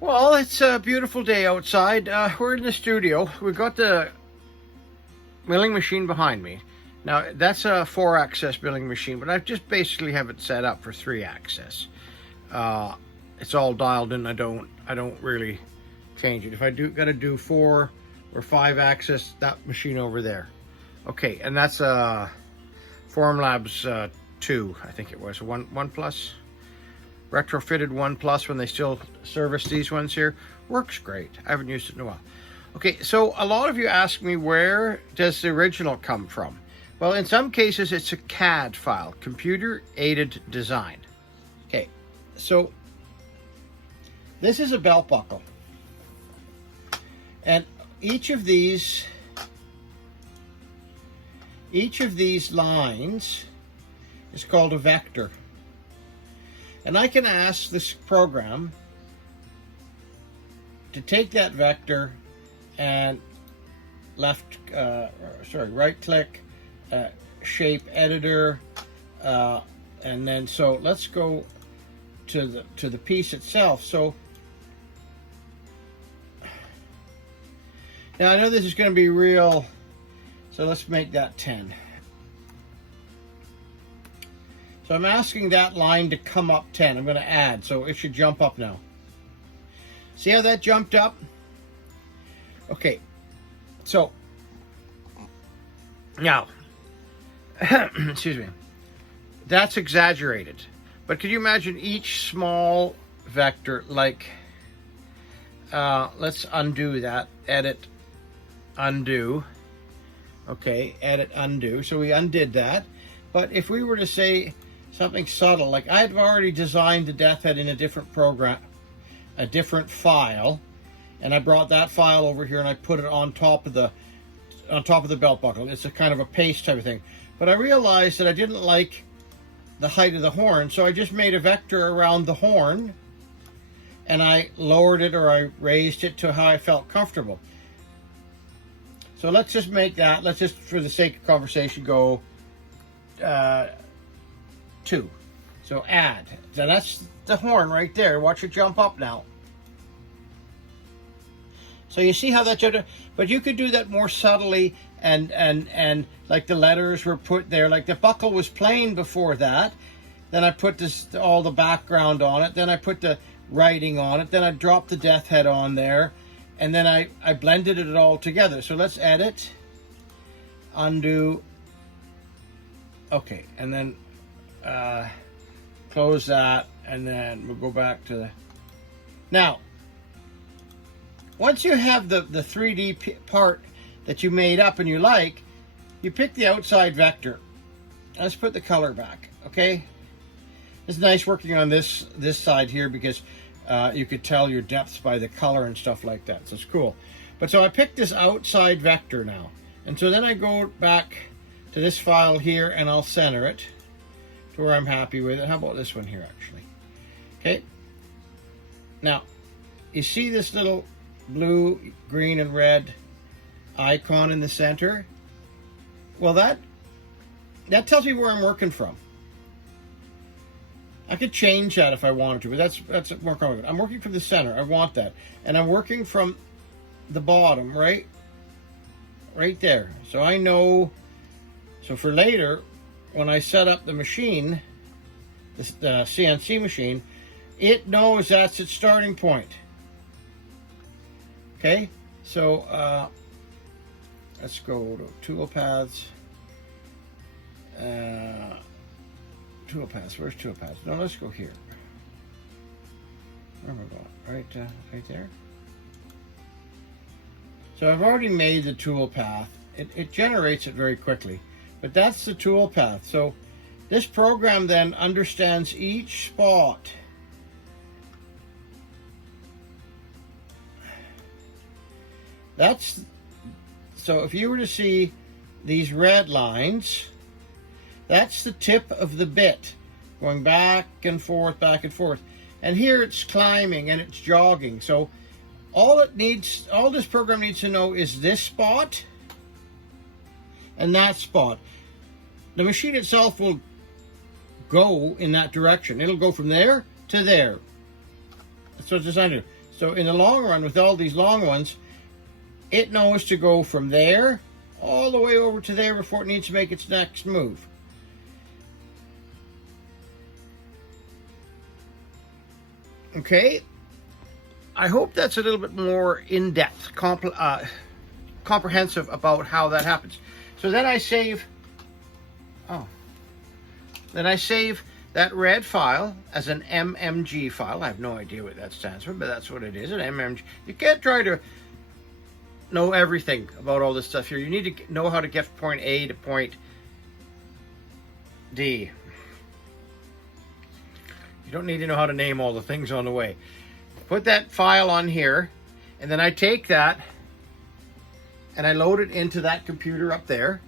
Well, it's a beautiful day outside. We're in the studio. We've got the milling machine behind me. Now, that's a 4-axis milling machine, but I just basically have it set up for 3-axis. It's all dialed in. I don't really change it. If I gotta do 4 or 5-axis, that machine over there. Okay, and that's a Formlabs 2, I think it was, 1 Plus. Retrofitted 1 Plus when they still service these ones here. Works great. I haven't used it in a while. Okay, so a lot of you ask me, where does the original come from? Well, in some cases it's a CAD file, computer aided design. Okay, so this is a belt buckle, and each of these lines is called a vector. And I can ask this program to take that vector and right click, shape editor, and then so let's go to the piece itself. So now I know this is going to be real, so let's make that 10. So I'm asking that line to come up 10. I'm going to add, so it should jump up now. See how that jumped up? Okay, so now, excuse me, that's exaggerated. But could you imagine each small vector, like, let's undo that, edit, undo. Okay, edit, undo. So we undid that. But if we were to say something subtle, like I've already designed the death head in a different program, a different file, and I brought that file over here and I put it on top of the belt buckle. It's a kind of a paste type of thing. But I realized that I didn't like the height of the horn, so I just made a vector around the horn, and I lowered it or I raised it to how I felt comfortable. So let's just make that, let's just, for the sake of conversation, go 2. So add. So that's the horn right there. Watch it jump up now. So you see how that jumped up? But you could do that more subtly, and like the letters were put there, like the buckle was plain before that. Then I put all the background on it. Then I put the writing on it. Then I dropped the death head on there. And then I blended it all together. So let's edit, undo. Okay, and then close that, and then we'll go back to the... Now, once you have the 3D part that you made up and you like, you pick the outside vector. Let's put the color back, okay? It's nice working on this side here because you could tell your depths by the color and stuff like that, so it's cool. But so I picked this outside vector now, and so then I go back to this file here and I'll center it to where I'm happy with it. How about this one here, actually? Okay. Now, you see this little blue, green, and red icon in the center? Well, that tells me where I'm working from. I could change that if I wanted to, but that's more complicated. I'm working from the center. I want that. And I'm working from the bottom, right there. So I know, so for later, when I set up the machine, the CNC machine, it knows that's its starting point. Okay, so let's go to toolpaths. Toolpaths, where's toolpaths? No, let's go here. Where am I going? Right there. So I've already made the toolpath. It generates it very quickly, but that's the toolpath. So this program then understands each spot. So if you were to see these red lines, that's the tip of the bit going back and forth, back and forth. And here it's climbing and it's jogging. So all this program needs to know is this spot and that spot. The machine itself will go in that direction. It'll go from there to there. That's what it's designed to do. So in the long run, with all these long ones, it knows to go from there all the way over to there before it needs to make its next move. Okay, I hope that's a little bit more in-depth, comprehensive about how that happens. So then I save, that red file as an MMG file. I have no idea what that stands for, but that's what it is, an MMG. You can't try to know everything about all this stuff here. You need to know how to get from point A to point D. You don't need to know how to name all the things on the way. Put that file on here, and then I take that and I load it into that computer up there,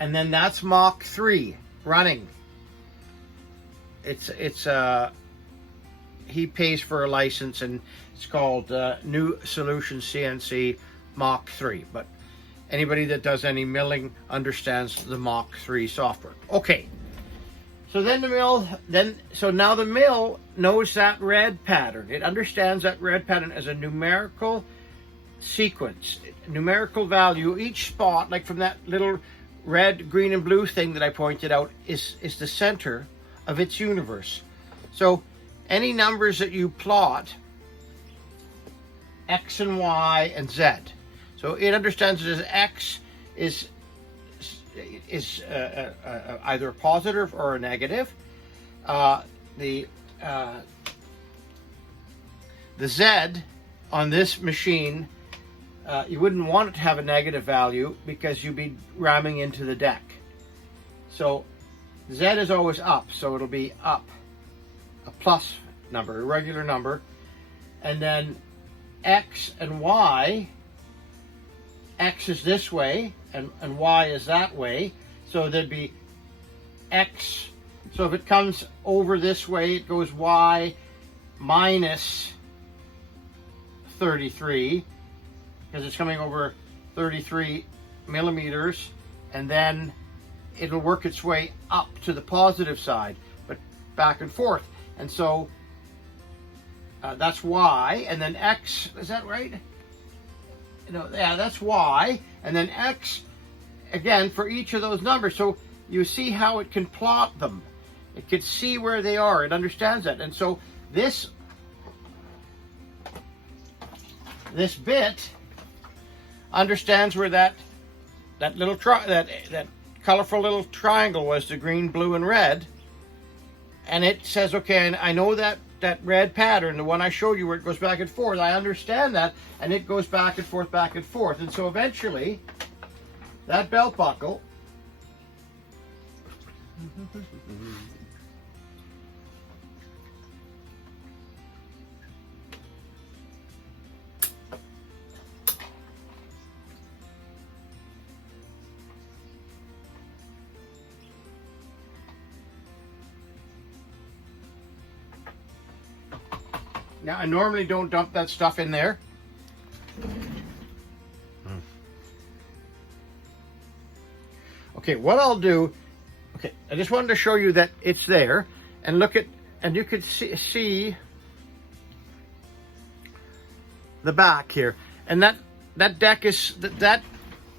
and then that's Mach 3 running. He pays for a license, and it's called New Solution CNC Mach 3. But anybody that does any milling understands the Mach 3 software. Okay. So then so now the mill knows that red pattern. It understands that red pattern as a numerical sequence, numerical value. Each spot, like from that little red, green, and blue thing that I pointed out, is the center of its universe. So any numbers that you plot, X and Y and Z. So it understands it as X is either a positive or a negative. The Z on this machine, you wouldn't want it to have a negative value because you'd be ramming into the deck. So Z is always up, so it'll be up, a plus number, a regular number. And then X and Y, X is this way, and Y is that way. So there'd be X. So if it comes over this way, it goes Y minus 33, because it's coming over 33 millimeters, and then it'll work its way up to the positive side, but back and forth. And so that's Y, and then X, is that right? Yeah, that's Y, and then X again for each of those numbers. So you see how it can plot them. It can see where they are. It understands that. And so this bit understands where that little that colorful little triangle was, the green, blue, and red. And it says, okay, I know that red pattern, the one I showed you where it goes back and forth, I understand that, and it goes back and forth, back and forth. And so eventually, that belt buckle now, I normally don't dump that stuff in there. Okay, what I'll do, okay, I just wanted to show you that it's there, and look at, and you could see the back here. And that deck is, that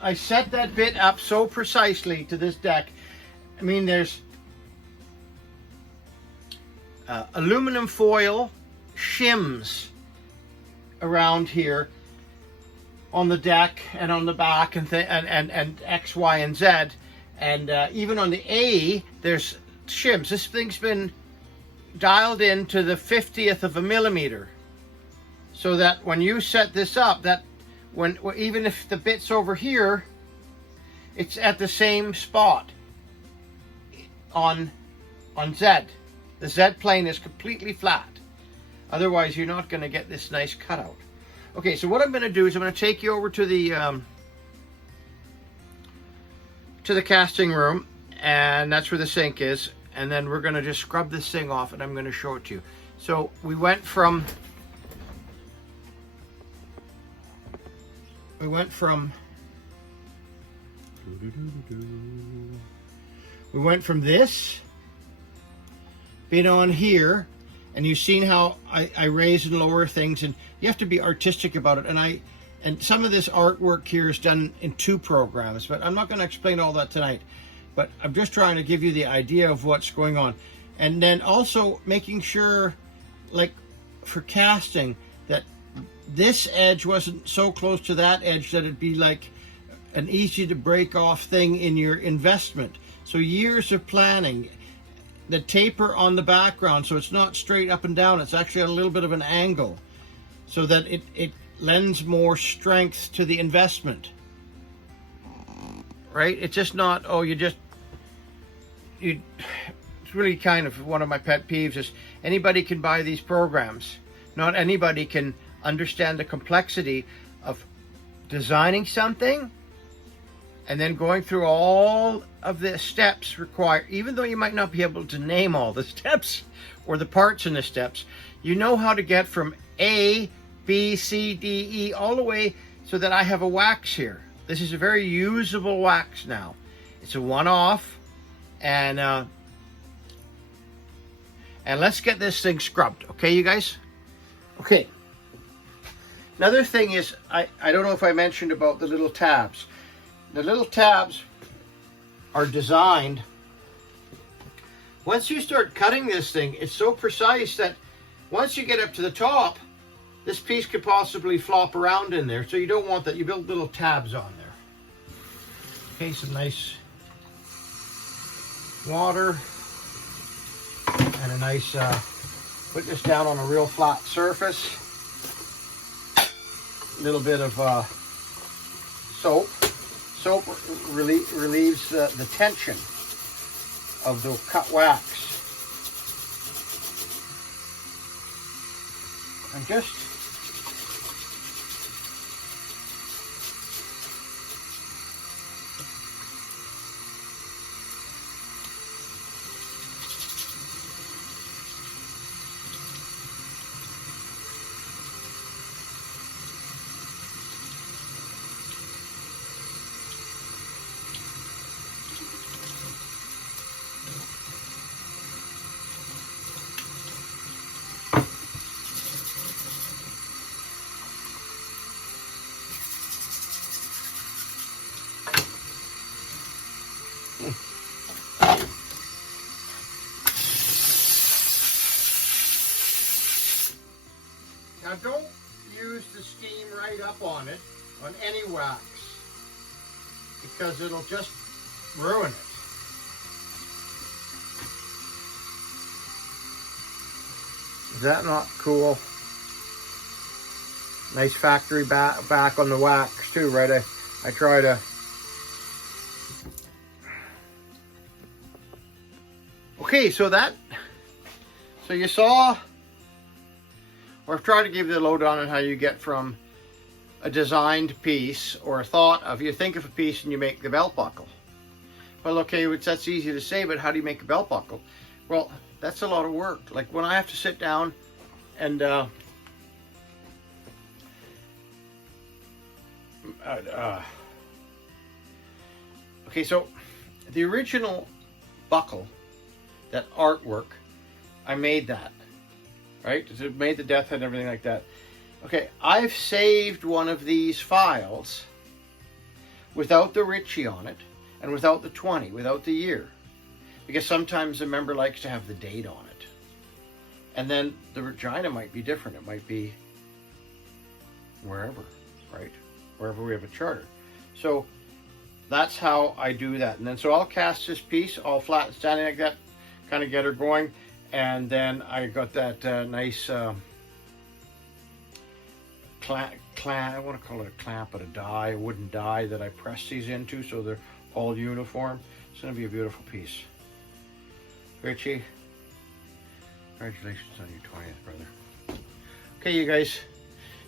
I set that bit up so precisely to this deck. I mean, there's aluminum foil shims around here on the deck and on the back and X, Y, and Z, and even on the A there's shims. This thing's been dialed in to the 50th of a millimeter, so that when you set this up, that when even if the bit's over here, it's at the same spot on Z. The Z plane is completely flat. Otherwise, you're not going to get this nice cutout. Okay, so what I'm going to do is I'm going to take you over to the casting room, and that's where the sink is. And then we're going to just scrub this thing off, and I'm going to show it to you. So we went from this bit on here, And you've seen how I raise and lower things, and you have to be artistic about it. And some of this artwork here is done in 2 programs, but I'm not going to explain all that tonight. But I'm just trying to give you the idea of what's going on. And then also making sure, like for casting, that this edge wasn't so close to that edge that it'd be like an easy to break off thing in your investment. So years of planning. The taper on the background, so it's not straight up and down, it's actually a little bit of an angle, so that it lends more strength to the investment. Right? It's just not, oh, it's really kind of one of my pet peeves is anybody can buy these programs. Not anybody can understand the complexity of designing something and then going through all of the steps required. Even though you might not be able to name all the steps or the parts in the steps, you know how to get from A, B, C, D, E, all the way so that I have a wax here. This is a very usable wax now. It's a one-off, and let's get this thing scrubbed, okay, you guys? Okay. Another thing is, I don't know if I mentioned about the little tabs. The little tabs are designed, once you start cutting this thing, it's so precise that once you get up to the top, this piece could possibly flop around in there. So you don't want that. You build little tabs on there. Okay, some nice water and a nice, put this down on a real flat surface. A little bit of soap. Soap relieves the tension of the cut wax. And just now don't use the steam right up on it, on any wax, because it'll just ruin it. Is that not cool? Nice factory back on the wax too, right? I try to. Okay, so you saw, or I've tried to give you the lowdown on how you get from a designed piece or a thought of, you think of a piece and you make the belt buckle. Well, okay, that's easy to say, but how do you make a belt buckle? Well, that's a lot of work. Like when I have to sit down and okay, so the original buckle, that artwork, I made that, right? It made the death head and everything like that. Okay, I've saved one of these files without the Ritchie on it and without the 20, without the year. Because sometimes the member likes to have the date on it. And then the Regina might be different. It might be wherever, right? Wherever we have a charter. So that's how I do that. And then so I'll cast this piece all flat and standing like that, kind of get her going. And then I got that nice I want to call it a clamp, but a wooden die that I press these into so they're all uniform. It's going to be a beautiful piece. Richie, congratulations on your 20th, brother. Okay, you guys,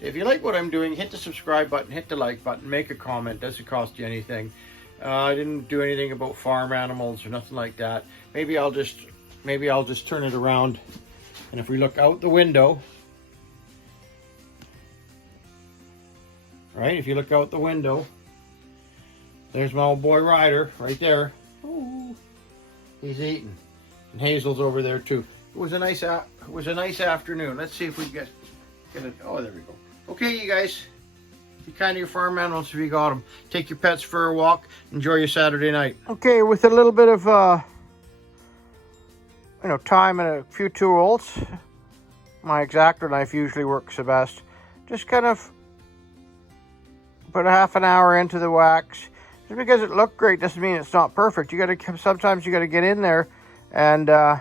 if you like what I'm doing, hit the subscribe button, hit the like button, make a comment. Doesn't cost you anything. I didn't do anything about farm animals or nothing like that. Maybe I'll just turn it around, and if we look out the window, right? If you look out the window, there's my old boy Ryder right there. Ooh, he's eating. And Hazel's over there too. It was a nice afternoon. Let's see if we get it. Oh, there we go. Okay, you guys. Be kind to your farm animals if you got them. Take your pets for a walk. Enjoy your Saturday night. Okay, with a little bit of time and a few tools, my X-Acto knife usually works the best. Just kind of put a half an hour into the wax. Just because it looked great doesn't mean it's not perfect. Sometimes you gotta get in there and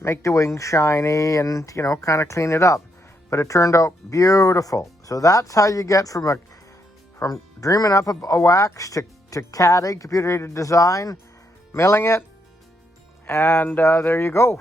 make the wings shiny and kind of clean it up. But it turned out beautiful. So that's how you get from dreaming up a wax to CADing, computer aided design, milling it, and there you go.